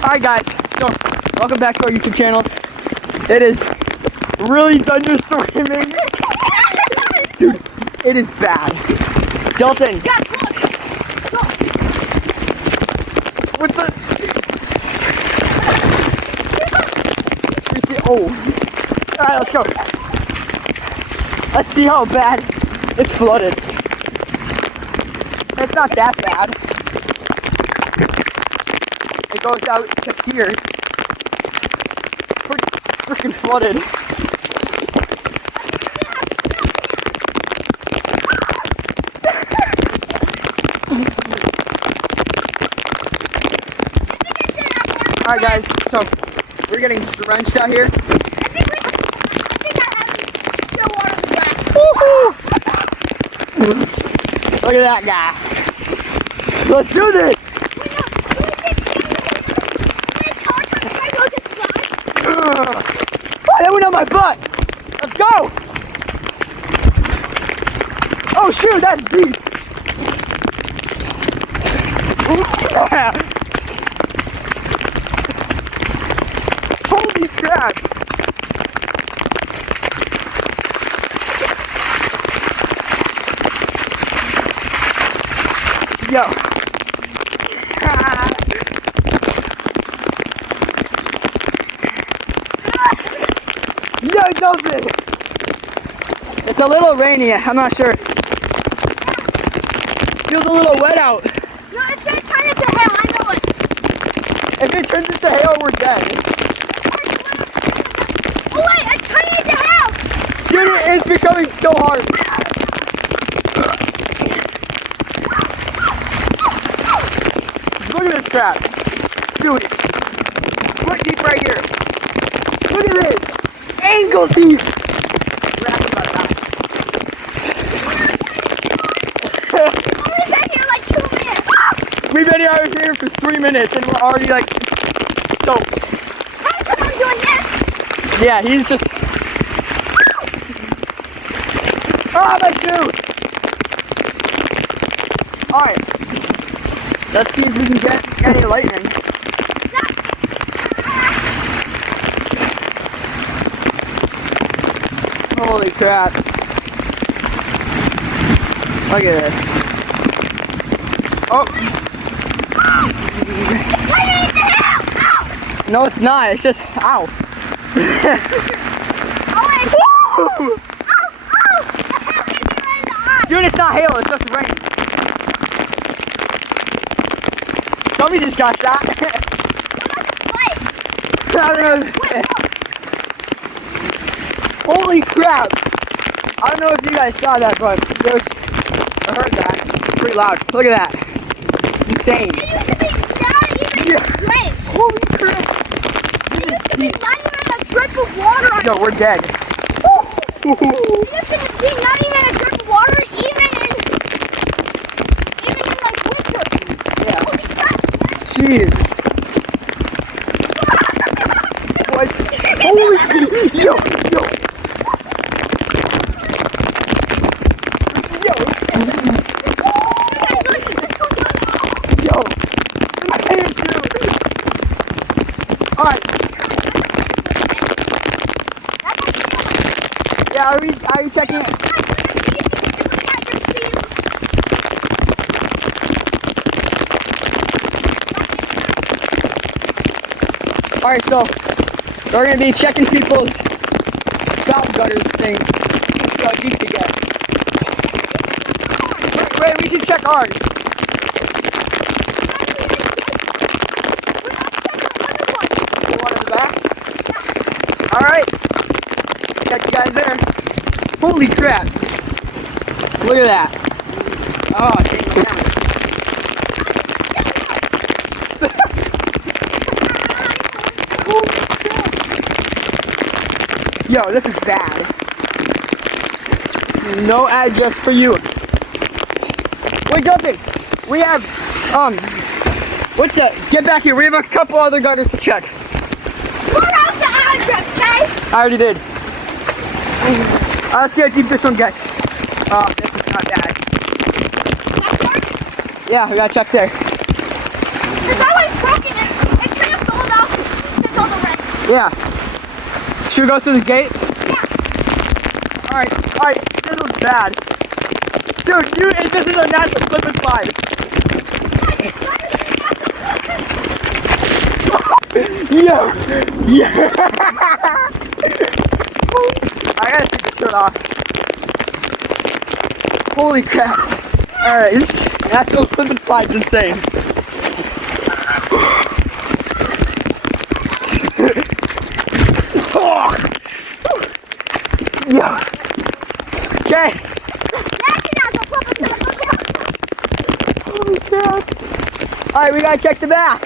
Alright guys, so welcome back to our YouTube channel. It is really thunderstorming. Dude, it is bad. Dalton. Guys, look. Go. What the? We see, oh. Alright, let's go. Let's see how bad it's flooded. It's not that bad. It goes out to here. Pretty freaking flooded. Alright guys, so we're getting drenched out here. Look at that guy. Let's do this. Oh, that went on my butt. Let's go. Oh shoot, that's deep. Holy crap. Yo. Yo, Dolphin! It's a little rainy, I'm not sure. Feels a little wet out. No, it's gonna turn into hail, I know it. If it turns into hail, we're dead. Oh wait, it's turning into hail! Dude, it's becoming so hard. Look at this crap. Dude, foot deep right here. Look at this. Ankle deep. We're happy about that. We've been here like 2 minutes. We've been out here for 3 minutes and we're already like soaked. Hey, come on, doing this. Yeah, he's just. Oh, my shoe! Alright. Let's see if we can get any lightning. Holy crap. Look at this. Oh. No, it's not. It's just, ow. Dude, it's not hail. It's just rain. Somebody just got shot. I don't know. Holy crap. I don't know if you guys saw that, but I heard that. It's pretty loud. Look at that. Insane. It used to be not even a drip. Holy crap. It used to be not even a drip of water on No, we're dead. it. It used to be not even a drip of water, even in like winter. Yeah. Holy crap. Jeez. What? Holy yo, yo. Yo. Yo. My hands too. Alright. Yeah, are you checking it? Alright, so we're gonna be checking people's spout gutters things. See how deep to get. Wait, we should check ours. The one in the back? Alright. Catch you guys there. Holy crap. Look at that. Oh, dang it down. Yo, this is bad. No address for you. Wait, Dalton. We have, what's that? Get back here. We have a couple other gutters to check. Look out the address, okay? I already did. Let's see how deep this one gets. Oh, this is not bad. Yeah, we gotta check there. There's always broken. It can't go Yeah. Should we go through the gate? Yeah. Alright, this was bad. Dude, this is a natural slip and slide. Yeah. I gotta take the shirt off. Holy crap. Alright, this natural slip and slide is insane. Yeah. Okay. Holy crap. Alright, we gotta check the back.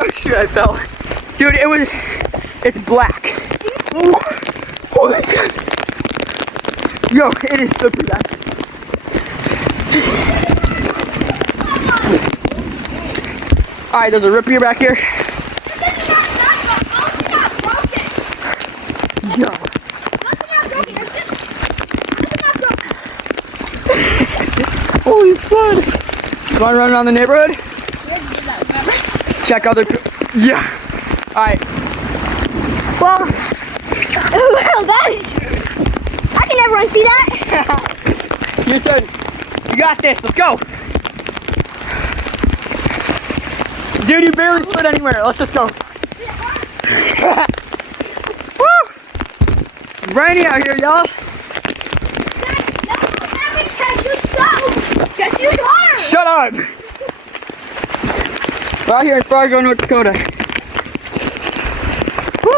Oh shoot, I fell. Dude, it's black. Holy crap. Yo, it is slippery back. Alright, there's a ripier back here. Yo. Holy fun! You wanna run around the neighborhood? Check other people. Yeah. Alright. Well, I can never unsee that. Your turn. You got this. Let's go. Dude, you barely slid anywhere. Let's just go. Woo! Rainy out here, y'all. Shut up. We're out here in Fargo, North Dakota. Woo!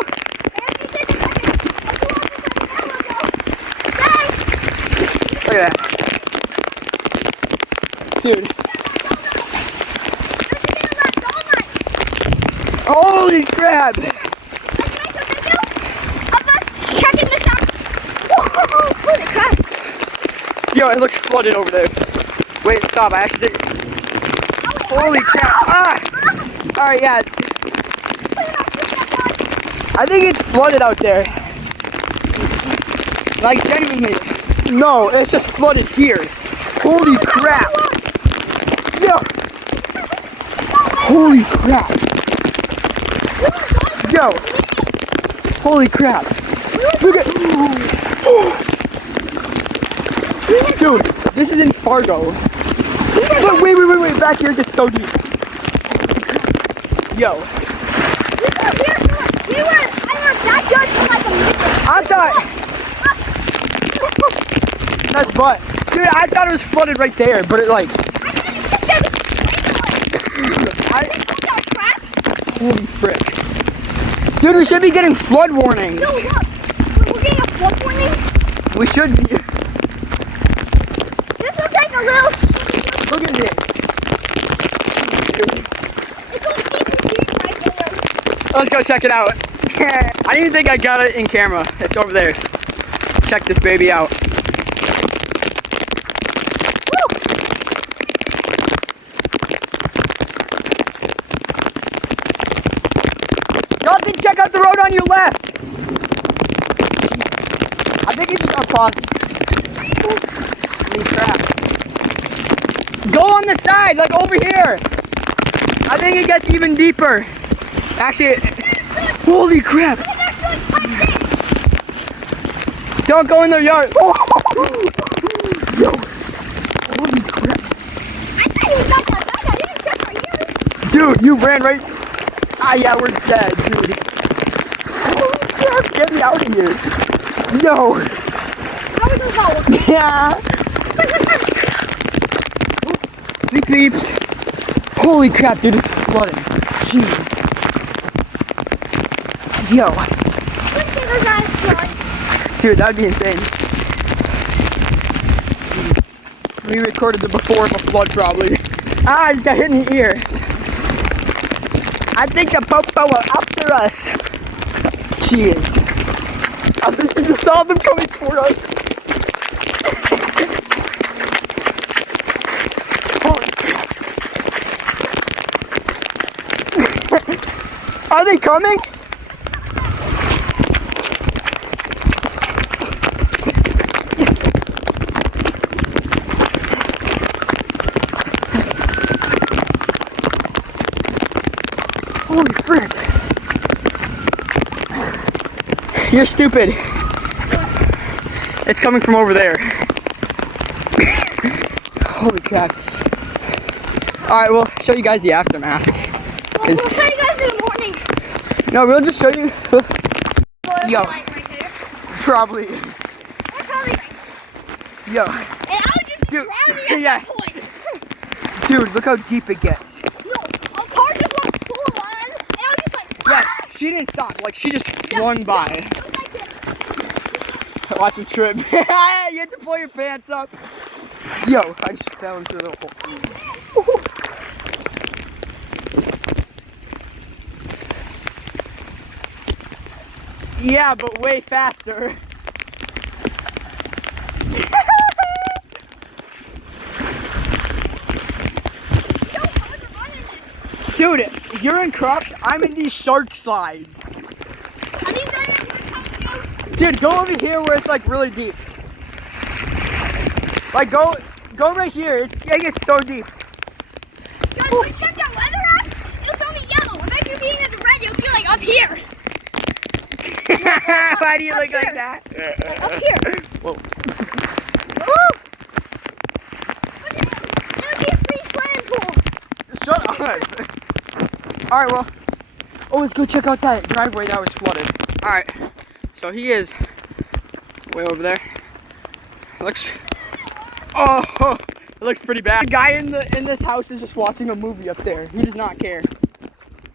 Look at that. Dude. Holy crap! Yo, it looks flooded over there. Wait, stop, I actually did. Holy crap! Ah! Alright, yeah. I think it's flooded out there. Like, genuinely. No, it's just flooded here. Holy crap! Yo! Holy crap! Yo! Holy crap! Look at... Dude, this is in Fargo. Look, wait, back here it gets so deep. Yo. I thought... That's butt. Dude, I thought it was flooded right there, but it like... Holy frick. Dude, we should be getting flood warnings. No, look. We're getting a flood warning? We should be. This will take a little... Look at this. Let's go check it out. I didn't even think I got it in camera. It's over there. Check this baby out. Y'all can check out the road on your left. I think it's our pause. Holy crap. Go on the side, like over here. I think it gets even deeper. Actually, holy crap. Don't go in their yard. Oh. Yo. Holy crap. I thought you got that back. I didn't check my ears. Dude, you ran right. Ah, yeah, we're dead, dude. Holy crap, get me out of here. No. How we gonna go? Yeah. Beep beeps. Holy crap, dude, it's flooding. Jeez. Yo. Dude, that'd be insane. We recorded the before of a flood, probably. Ah, I just got hit in the ear. I think the popo are after us. Jeez. I think we just saw them coming for us. Holy crap. Are they coming? You're stupid. It's coming from over there. Holy crap. Alright, we'll show you guys the aftermath. We'll show you guys in the morning. No, we'll just show you. Yo. Right there. Probably. Probably. Yo. And I would just be drowning at Yeah. that point. Dude, look how deep it gets. No, a car just went full on, and I was just like, Yeah, she didn't stop. Like, she just flung by. I was like this. Watch him trip. You have to pull your pants up. Yo, I just fell into the hole. Yeah, but way faster. Dude, you're in Crocs, I'm in these shark slides. Dude, go over here where it's like really deep. Like go right here. It gets so deep. Guys, when you check that weather app, it'll show me yellow. Imagine you being in the red, you'll be like up here. Why do you Up look here. like that? Like up here. Whoa. Woo! It'll be a free swimming pool. Shut up. Alright, well. Oh, let's go check out that driveway that was flooded. Alright. So he is way over there. Looks it looks pretty bad. The guy in this house is just watching a movie up there. He does not care.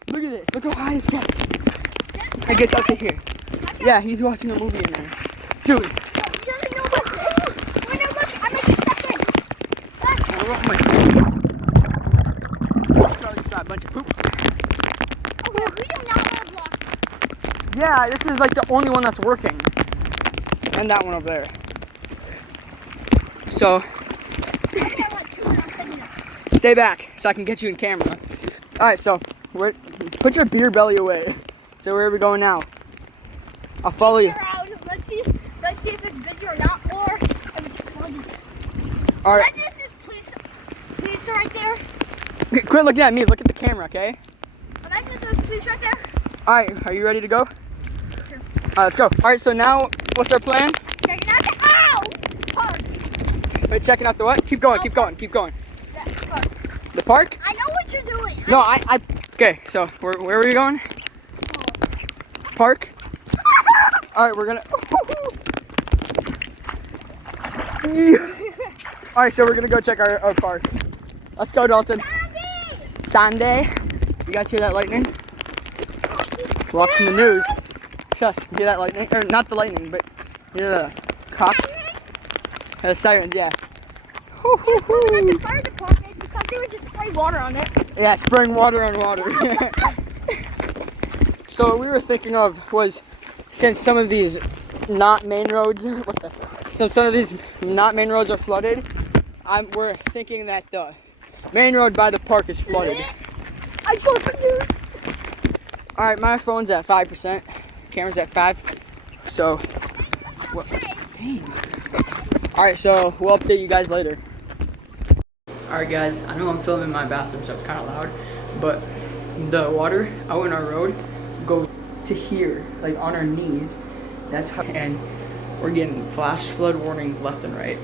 Look at this. Look how high this gets. It gets up to here. Yeah, he's watching a movie in there. Dude. He doesn't know about this. Wait, no, look, I might be stuck in. Probably just got a bunch of poop. Okay, we do not have luck. Yeah, this is like the only one that's working. And that one over there. So, stay back so I can get you in camera. Alright, so, put your beer belly away. So where are we going now? I'll follow you. Let's see if it's busy or not, or if it's flooded. Alright. Imagine if this police right there. Quit looking at me, look at the camera, okay? Imagine if there's police right there. Alright, are you ready to go? Sure. Alright, let's go. Alright, so now, what's our plan? Checking out the park. Wait, checking out the what? Keep going, keep going, keep going. Park. The park? I know what you're doing. No, okay, so where are we going? Park? Alright, we're gonna... Alright, so we're gonna go check our park. Let's go, Dalton. Sunday. You guys hear that lightning? Watching the news. Shush, you hear that lightning? Or not the lightning, but you hear the cops? The sirens, yeah. The fire department, because they would just spray water on it. Yeah, spraying water on water. So what we were thinking of was, since some of these not main roads, since some of these not main roads are flooded, we're thinking that the main road by the park is flooded. I saw you. Alright, my phone's at 5%, camera's at 5, so, dang. Alright, so we'll update you guys later. Alright guys, I know I'm filming in my bathroom, so it's kind of loud, but the water out in our road goes to here, like on our knees. That's how, and we're getting flash flood warnings left and right.